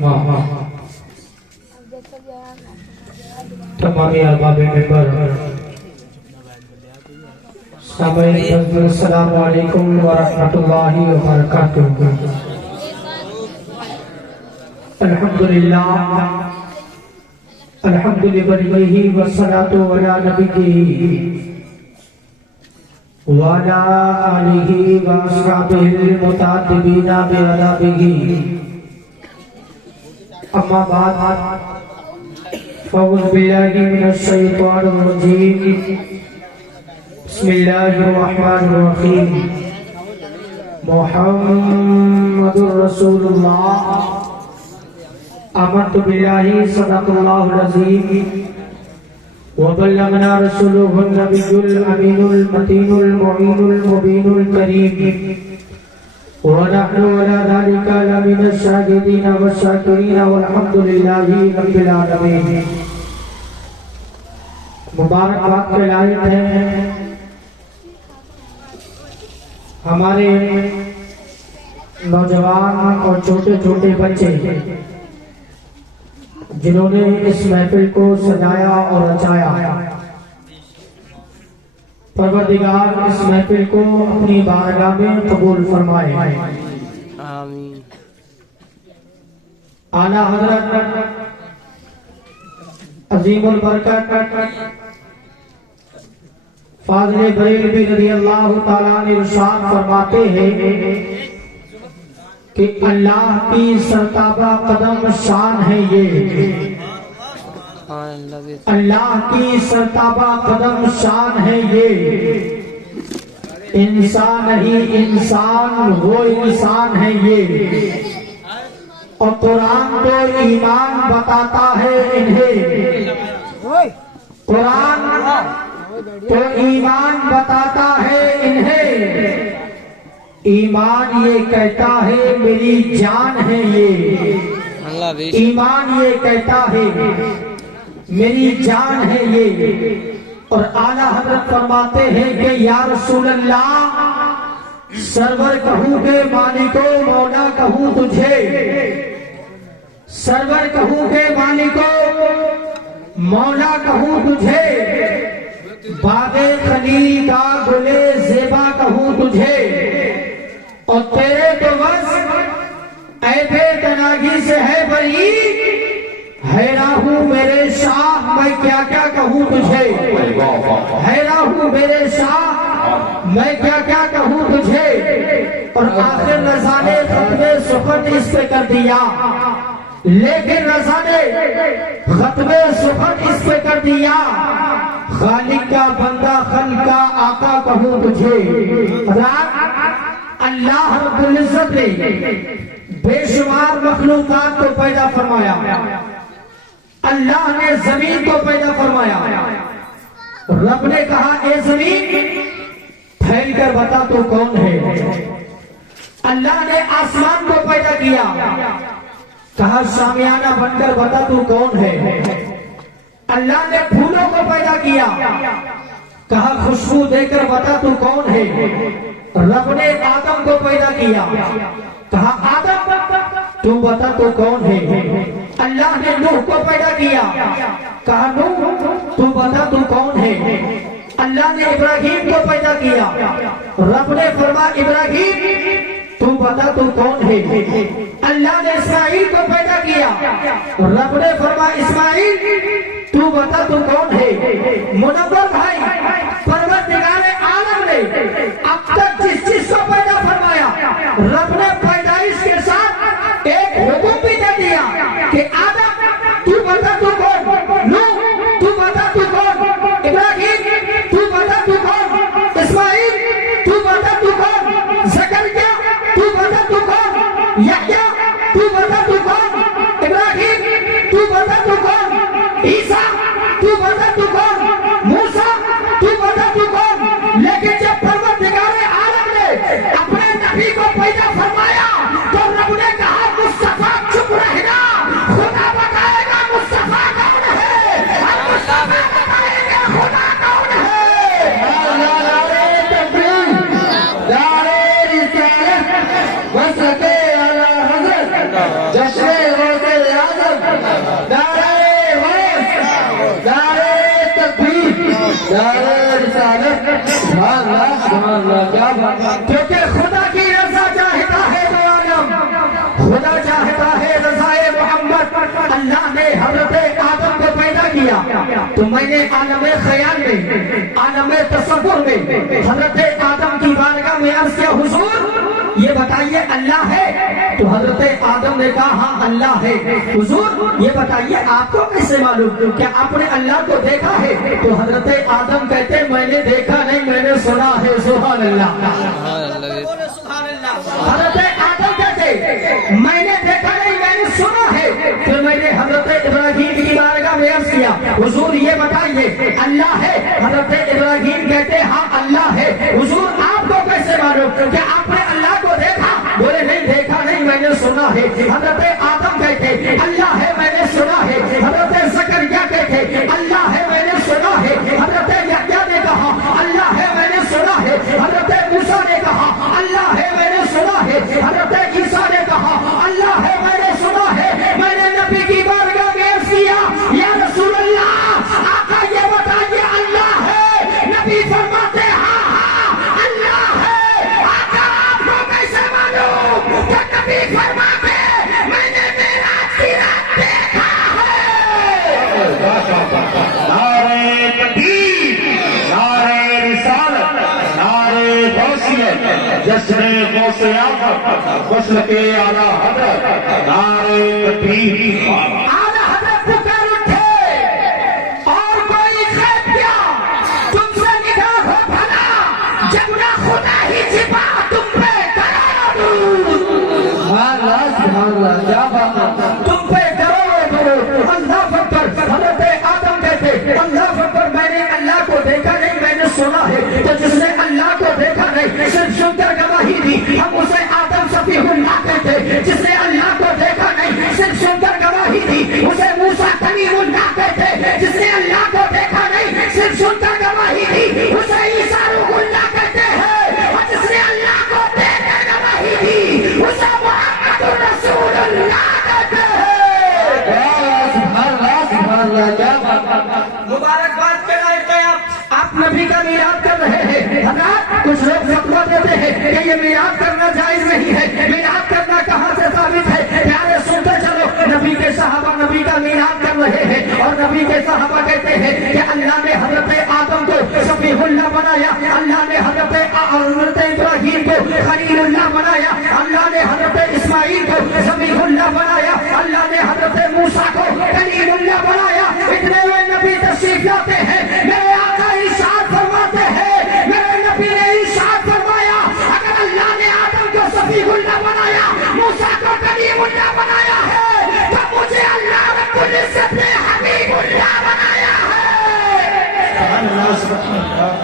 تمام احباب منبر سامعین السلام علیکم ورحمۃ اللہ وبرکاتہ۔ الحمدللہ الحمدللہ والصلاة علی نبیہ وعلی آلہ واصحابہ المتعدبین بعذابہ، اما بعد فاعوذ باللہ من الشیطان الرجیم، بسم اللہ الرحمن الرحیم۔ محمد رسول اللہ، آمنت باللہ صدق اللہ العظیم، وبلغنا رسوله النبی الامین المتین المعین المبین الکریم، ونحن على ذلك لمن الشاهدين والشاكرين والحمد لله رب العالمين۔ مبارکباد کے لائق ہیں ہمارے نوجوان اور چھوٹے چھوٹے بچے جنہوں نے اس محفل کو سجایا اور رچایا۔ پروردگار اس محفل کو اپنی بارگاہ میں قبول فرمائے۔ آمین۔ اعلیٰ حضرت عظیم البرکت فاضل بریلوی رضی اللہ تعالیٰ عنہ ارشاد فرماتے ہیں کہ اللہ کی سرتابہ قدم شان ہے یہ، اللہ کی سرتابہ قدم شان ہے یہ، انسان نہیں انسان وہ انسان ہے یہ، اور قرآن تو ایمان بتاتا ہے انہیں، قرآن تو ایمان بتاتا ہے انہیں، ایمان یہ کہتا ہے میری جان ہے یہ، ایمان یہ کہتا ہے میری جان ہے یہ۔ اور اعلیٰ حضرت فرماتے ہیں کہ یا رسول اللہ، سرور کہوں کہ مالکو مولا کہوں تجھے، سرور کہوں کہ مالکو مولا کہوں تجھے، باغ خلیل کا گلے زیبا کہوں تجھے، اور تیرے تو بس عیب تناگی سے ہے بری، حیران ہوں میرے شاہ میں کیا کیا کہوں تجھے، حیران ہوں میرے شاہ میں کیا کیا کہوں تجھے۔ اور آخر رضا نے ختم سخن اس پہ کر دیا، لیکن رضا نے ختم سخن اس پہ کر دیا، خالق کا بندہ خلق کا آقا کہوں تجھے۔ اللہ رب العزت نے بے شمار مخلوقات کو پیدا فرمایا، اللہ نے زمین کو پیدا فرمایا، رب نے کہا اے زمین پھیل کر بتا تو کون ہے، اللہ نے آسمان کو پیدا کیا، کہا شامیانہ بن کر بتا تو کون ہے، اللہ نے پھولوں کو پیدا کیا، کہا خوشبو دے کر بتا تو کون ہے، رب نے آدم کو پیدا کیا، کہا آدم تو بتا تو کون ہے، اللہ نے نوح کو پیدا کیا، کہا نوح تو بتا تو کون ہے، اللہ نے ابراہیم کو پیدا کیا، رب نے فرمایا ابراہیم تو بتا تو کون ہے، اللہ نے اسماعیل کو پیدا کیا، رب نے فرمایا اسماعیل تو بتا تو کون ہے۔ منور بھائی، پروردگار عالم نے اب تک جس چیز کو پیدا فرمایا، رب نے پیدائش کے ساتھ ایک حکم بھی دے دیا کہ آدم تو بتا تو کون، نوح تو بتا تو کون، ابراہیم تو بتا تو کون، اسماعیل تو بتا تو کون، زکریا تو بتا تو کون، یحییٰ تو بتا تو کون، ابراہیم تو بتا تو کون، عیسیٰ تو بتا تو کون، موسیٰ تو بتا تو کون۔ لیکن جب پروردگار عالم نے اپنے نبی کو پیدا فرمایا تو رب نے کہا مصطفیٰ چپ رہنا، خدا بتائے گا مصطفیٰ کون ہے، اور مصطفیٰ بتائے گا خدا کون ہے۔ نعرہ تکبیر، نعرہ رسالت، وسط اعلیٰ حضرت، جشن روزے میں نے عالم خیال میں عالم تصور میں حضرت آدم کی بارگاہ میں عرض کیا حضور یہ بتائیے اللہ ہے؟ تو حضرت آدم نے کہا ہاں اللہ ہے۔ حضور یہ بتائیے آپ کو کیسے معلوم؟ کیا آپ نے اللہ کو دیکھا ہے؟ تو حضرت آدم کہتے میں نے دیکھا نہیں، میں نے سنا ہے۔ سبحان اللہ۔ حضرت آدم کہتے میں نے دیکھا نہیں، میں نے سنا ہے۔ پھر میں نے حضرت ابراہیم کی بارگاہ میں عرض کیا حضور یہ بتائیے اللہ ہے؟ حضرت ابراہیم کہتے ہاں اللہ ہے۔ حضور آپ کو کیسے معلوم؟ کیا آپ نے اللہ کو دیکھا؟ بولے نہیں دیکھا نہیں، میں نے سنا ہے۔ حضرت آدم کہتے اللہ ہے، میں نے سنا ہے۔ حضرت زکریا کہتے اللہ ہے، میں نے سنا ہے۔ حضرت یحییٰ نے کہا اللہ ہے، میں نے سنا ہے۔ حضرت موسیٰ نے کہا اللہ ہے، میں نے سنا ہے۔ حضرت عیسیٰ نے کہا اللہ ہے، میں نے سنا ہے۔ میں نے نبی کی بارگاہ میں عرض کیا یا رسول اللہ آقا یہ بتائیے اللہ ہے؟ نبی فرماتے ہاں ہاں اللہ ہے۔ آقا آپ کو کیسے معلوم؟ کہ نبی فرماتے میں نے معراج کی رات دیکھا ہے۔ نعرہ تکبیر، نعرہ رسالت، نعرہ غوثیت، جشن غوث اعظم غسل کے اعلی حضرت نعرہ تکبیر۔ اعلی حضرت پکار اٹھے اور کوئی خیر کیا تم سے نگاہ ہو بھلا جب نہ خدا ہی چھپا تم پہ کرو تم پہ کرو اللہ اکبر۔ حضرت آدم کہتے اللہ اکبر میں نے اللہ کو دیکھا نہیں، میں نے سنا ہے۔ تو جس نے اللہ کو دیکھا نہیں صرف سن کر گواہی دی ہم اسے آدم صفیح اللہ کہتے۔ جس نے اللہ کو دیکھا نہیں صرف سن کر گواہی دی اسے موسیٰ کلیم اللہ کہتے۔ جس نے اللہ کو دیکھا نہیں صرف سن کر گواہی دی اسے عیسیٰ روح اللہ کہتے ہیں۔ اور جس نے اللہ کو دیکھ کر گواہی دی اسے محمد رسول اللہ کہتے ہیں۔ مبارکباد کے لائق ہے آپ نبی کا میلاد کر رہے ہیں۔ حضرات کچھ لوگ فتویٰ دیتے ہیں کہ یہ میلاد کرنا جائز نہیں ہے۔ میلاد کرنا کہاں سے ثابت ہے؟ پیارے سنتے چلو نبی کے صحابہ نبی کا میلاد کر رہے ہیں اور نبی کے صحابہ کہتے ہیں کہ اللہ نے حضرت آدم کو صفیح اللہ بنایا، اللہ نے حضرت ابراہیم کو خلیل اللہ بنایا، اللہ نے حضرت اسماعیل کو ذبیح اللہ بنایا، اللہ نے حضرت موسیٰ کو کلیم اللہ بنایا۔ اتنے ہوئے نبی تشریف لاتے ہیں، میرے آقا ارشاد فرماتے ہیں، میرے نبی نے ارشاد فرمایا اگر اللہ نے آدم کو صفیح اللہ بنایا، موسیٰ کو کلیم اللہ بنایا ہے تو مجھے اللہ رب العزت نے حبیب اللہ بنایا ہے۔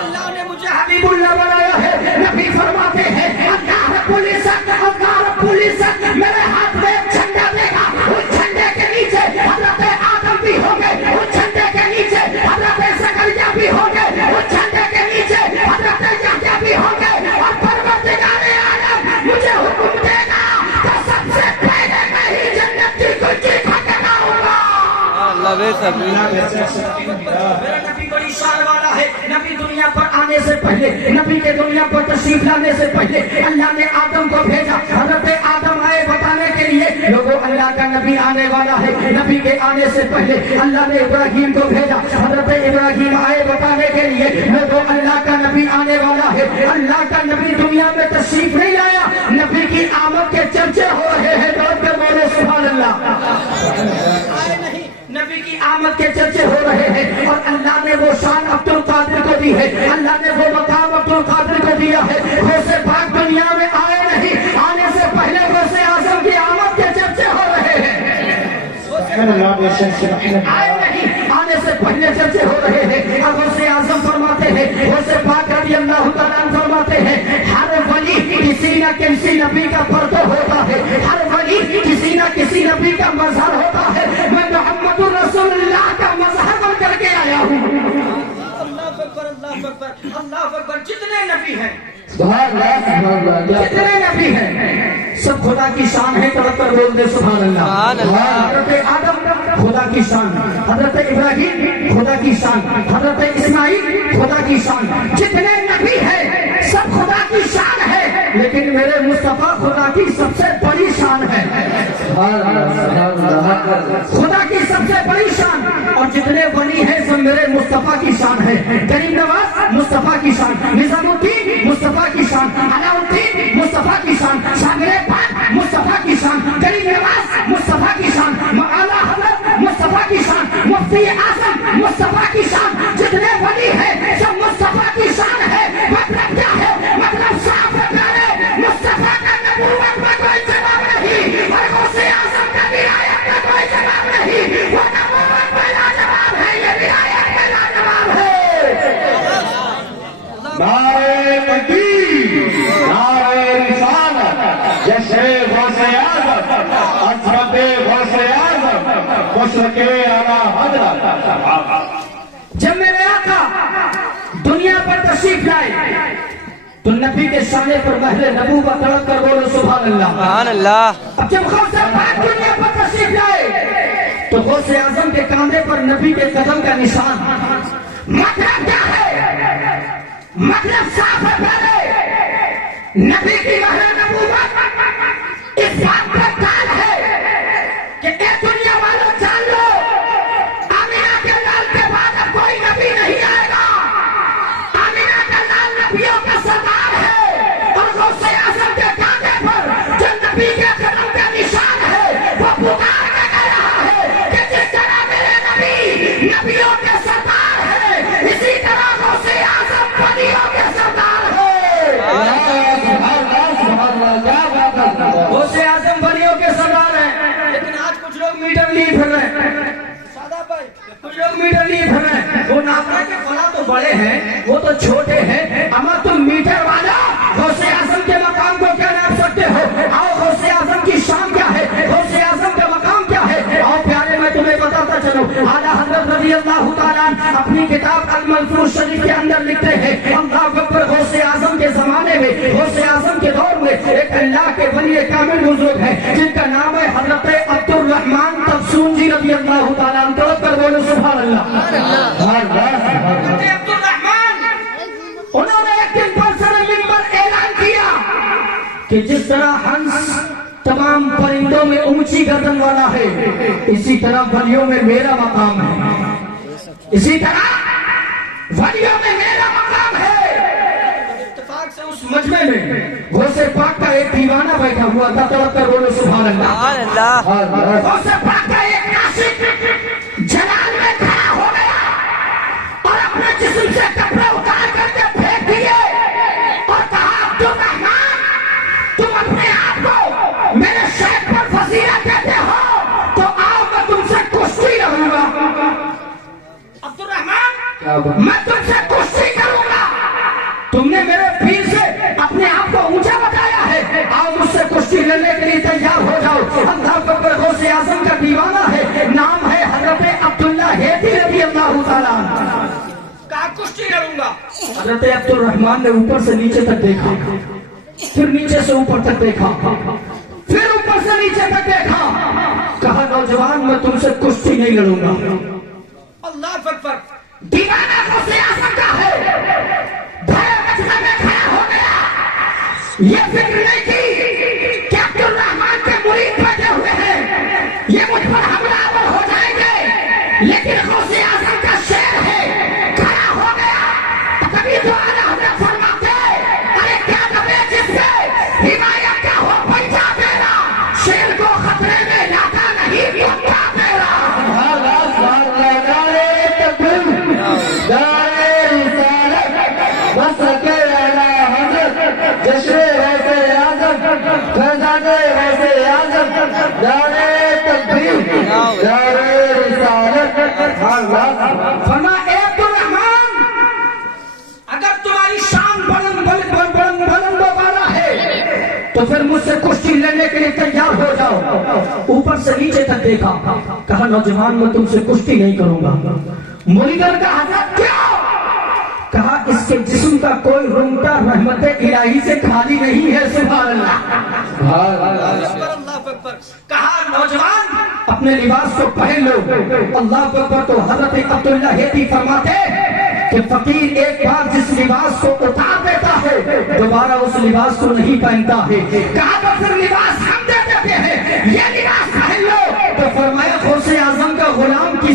اللہ نے مجھے حبیب اللہ بنایا ہے۔ نبی فرماتے ہیں اللہ رب العزت میرے ہاتھ میں ایک جھنڈا دے گا، اس جھنڈے کے نیچے حضرت آدم بھی ہوں گے، اس جھنڈے کے نیچے حضرت زکریا بھی ہوں گے، اس جھنڈے کے نیچے حضرت یحییٰ بھی ہوں گے، اور پروردگار عالم مجھے حکم دے گا تو سب سے پہلے میں ہی جنت کی کلچی کھا کے لاؤں گا۔ میرا نبی بڑی شان والا ہے۔ نبی دنیا پر آنے سے پہلے، نبی کے دنیا پر تشریف لانے سے پہلے اللہ نے آدم کو بھیجا۔ حضرت آدم آئے بتانے کے لیے لوگوں اللہ کا نبی آنے والا ہے۔ نبی کے آنے سے پہلے اللہ نے ابراہیم کو بھیجا۔ حضرت ابراہیم آئے بتانے کے لیے لوگوں اللہ کا نبی آنے والا ہے۔ اللہ کا نبی دنیا میں تشریف نہیں لایا، نبی کی آمد کے چرچے ہو رہے ہیں۔ دوڑ کر بولو سبحان اللہ۔ آئے نہیں، نبی کی آمد کے چرچے ہو رہے ہیں اور اللہ نے وہ شان عبد القادر کو دی ہے، اللہ نے وہ مقام عبد القادر کو دیا ہے۔ غوث پاک دنیا میں آئے نہیں، آنے سے پہلے غوث اعظم کی آمد کے چرچے ہو رہے ہیں۔ آئے نہیں، آنے سے پہلے چرچے ہو رہے ہیں۔ اور غوث اعظم فرماتے ہیں، غوث پاک رضی اللہ تعالیٰ عنہ فرماتے ہیں ہر ولی کسی نہ کسی نبی کا پردہ ہوتا ہے، ہر ولی کسی نہ کسی نبی کا مظہر ہوتا ہے۔ میں محمد رسول اللہ کا مظہر بن کر کے آیا ہوں۔ اللہ اکبر اللہ اکبر اللہ اکبر۔ جتنے نبی ہیں جتنے نبی ہیں سب خدا کی شان ہے۔ تڑپ کر بول دے سبحان اللہ۔ حضرت آدم خدا کی شان، حضرت ابراہیم خدا کی شان، حضرت اسماعیل خدا کی شان، جتنے نبی ہیں سب خدا کی شان ہے، لیکن میرے مصطفیٰ خدا کی سب سے بڑی شان ہے۔ خدا کی سب سے بڑی بڑی شان، اور جتنے ولی ہیں سب میرے مصطفیٰ کی شان ہے. کریم نواز مصطفیٰ کی شان، نظام الدین مصطفیٰ کی شان، علاء الدین مصطفیٰ کی شان، شاگرے پاک مصطفیٰ کی شان، کریم نواز مصطفیٰ کی شان، اعلیٰ حضرت مصطفیٰ کی شان، مفتی اعظم مصطفیٰ کی شان. جتنے ولی ہیں سب مصطفیٰ کی شان ہے. مطلب کیا ہے؟ مطلب صاف ہے، مصطفیٰ کا نبوت میں کوئی جواب نہیں، اور غوث اعظم کا ولایت میں کوئی جواب نہیں. وہ نبوت میں لاجواب ہے، یہ ولایت میں لاجواب ہے. نعرے تکبیر، نعرے رسالت، جشن غوث اعظم، عظمت غوث اعظم، مشرق اعلیٰ حضرت. جب میرے آقا دنیا پر تشریف لائے تو نبی کے شانے پر مہر نبوت تڑپ کر بولو سبحان اللہ. سبحان اللہ. اب جب غوث پاک دنیا پر تشریف لائے تو غوث اعظم کے کاندھے پر نبی کے قدم کا نشان. مطلب کیا ہے؟ مطلب صاف ہے. پہلے نبی کی مہر نبوت اس بات پر تال ہے کہ اے دنیا والوں جان لو، آمینہ کے لال کے بعد اب کوئی نبی نہیں آئے گا. آمینہ کا لال نبیوں کا سردار ہے، اور غوث اعظم کے کاندھے پر جو نبی کے قدم کا نشان ہے وہ پکار کے کہہ رہا ہے کہ جس طرح میرے نبی نبیوں کے سردار ہے، اسی طرح غوث اعظم ولیوں کے سردار ہے. غوث اعظم ولیوں کے سردار ہیں. لیکن آج کچھ لوگ میٹر لیے پھر رہے ہیں. کچھ لوگ میٹر لیے پھر رہے ہیں. وہ ناپنا کے فلاں تو بڑے ہیں، وہ تو چھوٹے ہیں. اما تم میٹر والا غوث اعظم کے مقام کو کیا ناپ سکتے ہو؟ آؤ غوث اعظم کی شان کیا ہے، غوث اعظم کا مقام کیا ہے. آؤ پیارے میں تمہیں بتاتا چلو. اعلیٰ حضرت رضی اللہ تعالیٰ اپنی کتاب المنصور شریف کے اندر لکھتے ہیں اللہ اکبر. غوث اعظم کے زمانے میں، غوث اعظم کے دور میں ایک اللہ کے ولی کامل بزرگ ہیں جن کا نام ہے حضرت عبد الرحمن تفسونجی رضی اللہ تعالیٰ عنہ. توڑ بولو سبحان اللہ. حضرت عبد الرحمن انہوں نے ایک دن پر سر منبر اعلان کیا کہ جس طرح ہنس تمام پرندوں میں اونچی گردن والا ہے، اسی طرح ولیوں میں میرا مقام ہے. اسی طرح ولیوں میں میرا مقام ہے. اتفاق سے اس مجمع میں غوث پاک کا ایک دیوانہ بیٹھا ہوا تھا. توڑ کر بولو سبحان اللہ. سبحان اللہ. غوث پاک کا ایک عاشق جلال میں کھڑا ہو گیا اور اپنے جسم سے کپڑے اتار کر کے پھینک دیے اور کہا عبد الرحمن تم اپنے آپ کو میرے شیخ پر فضیلت کہتے ہو تو آؤ میں تم سے کشتی لڑوں گا. عبد الرحمن میں تم سے کشتی کروں گا. تم نے میرے پیر سے اپنے آپ کو اونچا بتایا ہے، آؤ مجھ سے کشتی لڑنے کے لیے تیار ہو جاؤ. اللہ اکبر. غوث اعظم کا دیوانہ ہے، نام ہے حضرت عبداللہ ہیتی رضی اللہ تعالیٰ عنہ. کہا کشتی لڑوں گا. حضرت عبد الرحمن نے اوپر سے نیچے تک دیکھا، پھر نیچے سے اوپر تک دیکھا، پھر اوپر سے نیچے تک دیکھا. کہا نوجوان میں تم سے کشتی نہیں لڑوں گا. اللہ اکبر. دیوانہ غوث اعظم کا ہے، بھرے مجمع میں کھڑا ہو گیا. یہ فکر نہیں کی کہ عبد الرحمن کے مرید بیٹھے ہوئے ہیں، یہ مجھ پر حملہ آور ہو جائیں گے. لیکن غوث اعظم کا شعر ہے، کھڑا ہو گیا. تبھی تو اعلیٰ حضرت فرماتے ارے کیا دبے جس سے حمایت کا ہو پنجا میرا، شعر کو خطرے میں لاتا نہیں پنجا میرا. فرما اے عبد الرحمن اگر تمہاری شان بلند و بالا ہے تو پھر مجھ سے کشتی لڑنے کے لیے تیار ہو جاؤ. اوپر سے نیچے تک دیکھا. کہا نوجوان میں تم سے کشتی نہیں کروں گا. مریدن کا حضرت کیوں؟ کہا اس کے جسم کا کوئی رنگٹا رحمت الہی سے خالی نہیں ہے. سبحان اللہ. کہا نوجوان اپنے لباس کو پہن لو. اللہ اکبر. تو حضرت عبداللہ ہیتی فرماتے کہ فقیر ایک بار جس لباس کو اتار دیتا ہے دوبارہ اس لباس کو نہیں پہنتا ہے. کہا تو پھر لباس ہم دے دیتے ہیں، یہ لباس پہن لو. تو فرمایا غوث اعظم کا غلام کی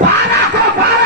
12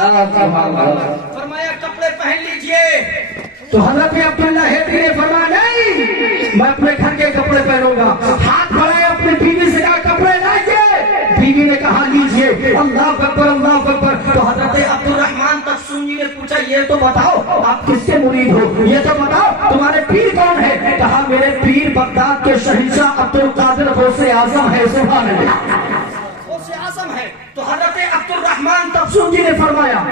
فرمایا کپڑے پہن لیجئے. تو حضرت عبداللہ ہیدری نے فرمایا نہیں میں اپنے گھر کے کپڑے پہنوں گا. ہاتھ بڑھائے اپنی بیوی سے کہا کپڑے لائیے. بیوی نے کہا لیجئے. اللہ اکبر اللہ اکبر. تو حضرت عبد الرحمان تفسونی نے پوچھا یہ تو بتاؤ آپ کس کے مرید ہو, یہ تو بتاؤ تمہارے پیر کون ہے؟ کہا میرے پیر بغداد کے شہنشاہ عبد القادر غوث اعظم ہے. سبحان اللہ, غوث اعظم ہے. تو حضرت عبد الرحمان تفسونی نے فرمایا